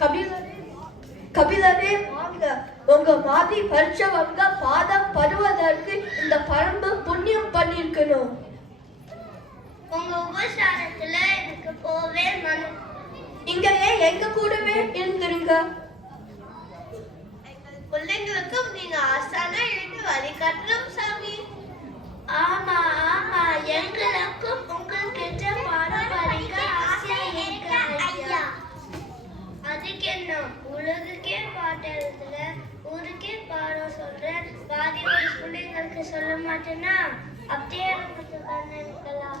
கபிலரே கபிலரே வாங்க. உங்க மாதிரி படிச்சவங்க பாதம் படுவதற்கு இந்த பரம்பு புண்ணியம் பண்ணிருக்கணும். உங்க உபசாரத்துல எனக்கு போவே மனு. இங்கேயே எங்க கூடவே இருந்துருங்க. பிள்ளைங்களுக்கும் நீங்க ஆசானா இருந்து வழிகாட்டணும் சாமி. ஆமா ஆமா, எங்களுக்கும் உங்ககிட்ட பாடம் படிக்க ஆசையா இருக்கு ஐயா. அதுக்கு என்ன, உலகுக்கே பாட்டு எழுதுற, ஊருக்கே பாடம் சொல்ற, பாதி ஒரு பிள்ளைங்களுக்கு சொல்ல மாட்டேன்னா அப்படியே இருக்கலாம்.